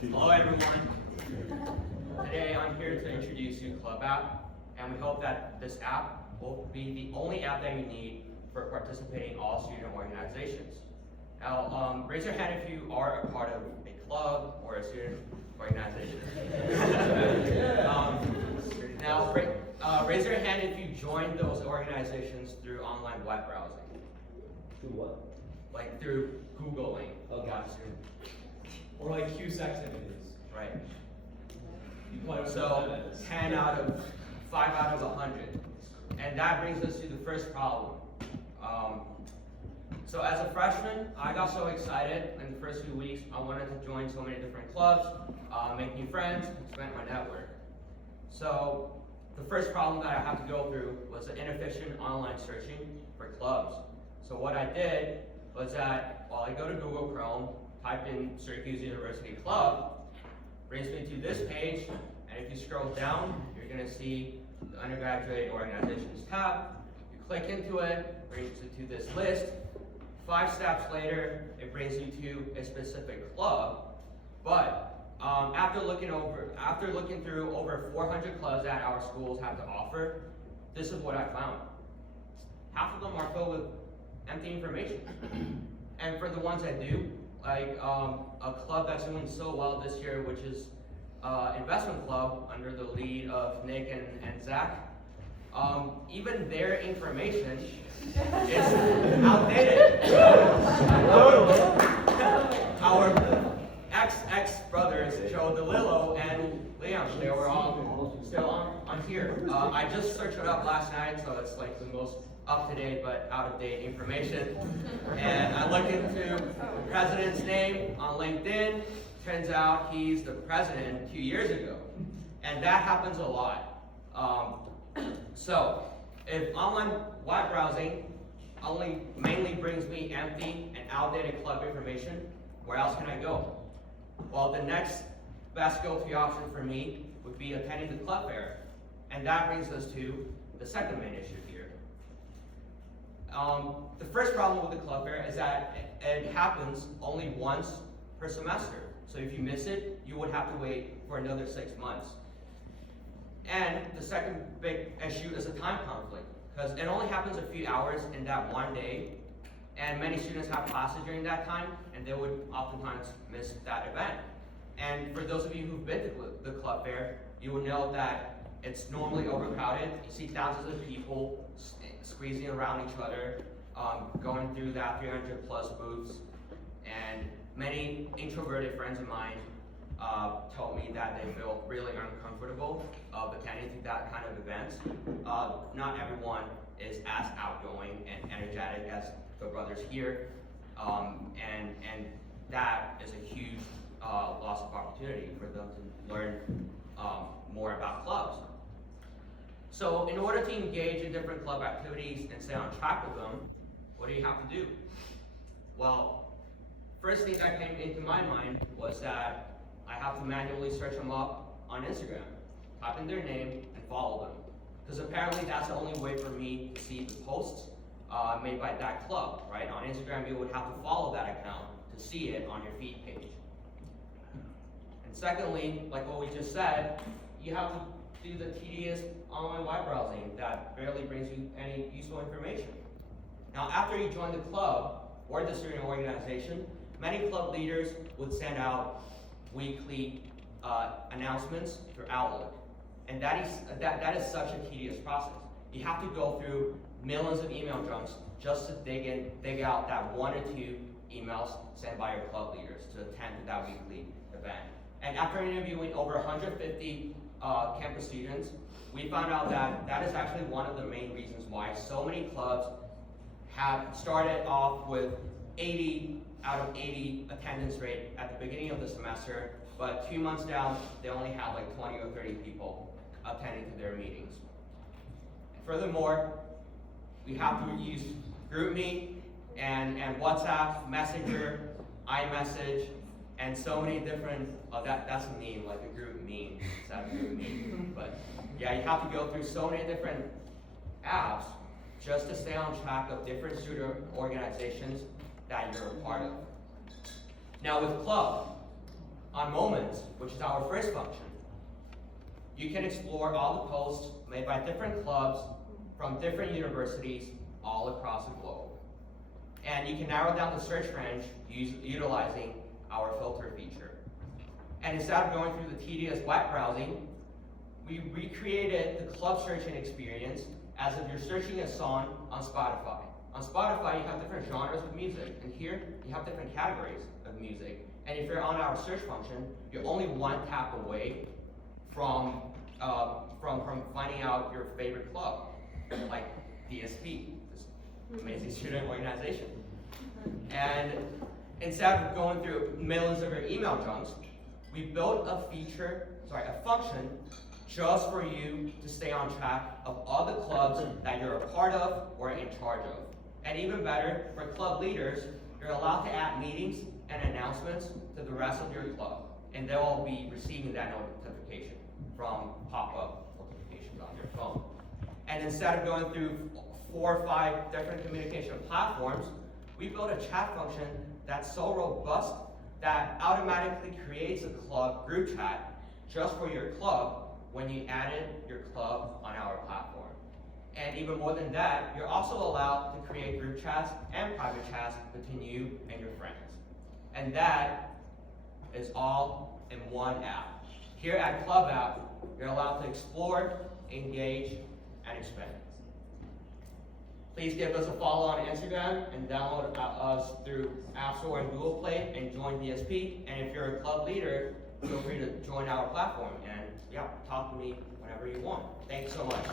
Hello everyone. Today I'm here to introduce you to Club app, and we hope that this app will be the only app that you need for participating in all student organizations. Now, raise your hand if you are a part of a club or a student organization. Raise your hand if you joined those organizations through online web browsing. Through what? Like through Googling. Oh, gotcha. Or like Q-Sex images. Right. You probably don't know So what that is. 10 out of 5 out of 100. And that brings us to the first problem. So as a freshman, I got so excited in the first few weeks. I wanted to join so many different clubs, make new friends, expand my network. So the first problem that I had to go through was the inefficient online searching for clubs. So what I did was that while I go to Google Chrome, type in Syracuse University Club, brings me to this page, and if you scroll down, you're going to see the undergraduate organizations tab. You click into it, brings you to this list. 5 steps later, it brings you to a specific club. But after looking through over 400 clubs that our schools have to offer, this is what I found. Half of them are filled with empty information. And for the ones that do, like a club that's doing so well this year, which is Investment Club under the lead of Nick and Zach, even their information is outdated. Our ex-brothers, Joe DeLillo and Liam, they were all still on here. I just searched it up last night, so it's like the most up-to-date but out-of-date information. And I looked into the president's name on LinkedIn. Turns out he's the president 2 years ago. And that happens a lot. So if online web browsing only mainly brings me empty and outdated club information, where else can I go? Well, the next best go-to option for me would be attending the club fair. And that brings us to the second main issue here. The first problem with the club fair is that it happens only once per semester. So if you miss it, you would have to wait for another 6 months. And the second big issue is a time conflict, because it only happens a few hours in that one day, and many students have classes during that time, and they would oftentimes miss that event. And for those of you who've been to the club fair, you will know that it's normally overcrowded. You see thousands of people squeezing around each other, going through that 300 plus booths, and many introverted friends of mine told me that they feel really uncomfortable of attending to that kind of events. Not everyone is as outgoing and energetic as the brothers here, and that is a huge loss of opportunity for them to learn more about clubs. So in order to engage in different club activities and stay on track with them, what do you have to do? Well, first thing that came into my mind was that I have to manually search them up on Instagram, type in their name, and follow them. Because apparently that's the only way for me to see the posts made by that club, right? On Instagram, you would have to follow that account to see it on your feed page. And secondly, like what we just said, you have to do the tedious online web browsing that barely brings you any useful information. Now, after you join the club or the student organization, many club leaders would send out weekly announcements through Outlook. And that is such a tedious process. You have to go through millions of email dumps just to dig out that 1 or 2 emails sent by your club leaders to attend to that weekly event. And after interviewing over 150 campus students, we found out that that is actually one of the main reasons why so many clubs have started off with 80 out of 80 attendance rate at the beginning of the semester, but 2 months down, they only had like 20 or 30 people attending to their meetings. Furthermore, we have to use GroupMe and WhatsApp, Messenger, iMessage, and so many different, that's a meme, like a group meme, it's not a group meme, but yeah, you have to go through so many different apps just to stay on track of different student organizations that you're a part of. Now with club, On Moments, which is our first function, you can explore all the posts made by different clubs from different universities all across the globe. And you can narrow down the search range utilizing our filter feature. And instead of going through the tedious web browsing, we recreated the club searching experience as if you're searching a song on Spotify. On Spotify, you have different genres of music, and here you have different categories of music. And if you're on our search function, you're only one tap away from finding out your favorite club, like DSP, this amazing student organization. And instead of going through millions of your email junks, we built a function just for you to stay on track of all the clubs that you're a part of or in charge of. And even better, for club leaders, you're allowed to add meetings and announcements to the rest of your club, and they'll all be receiving that notification from pop-up notifications on your phone. And instead of going through 4 or 5 different communication platforms, we built a chat function that's so robust that automatically creates a club group chat just for your club when you added your club on our platform. And even more than that, you're also allowed to create group chats and private chats between you and your friends. And that is all in one app. Here at Club App, you're allowed to explore, engage, and expand. Please give us a follow on Instagram and download us through App Store and Google Play and join DSP. And if you're a club leader, feel free to join our platform and talk to me whenever you want. Thanks so much.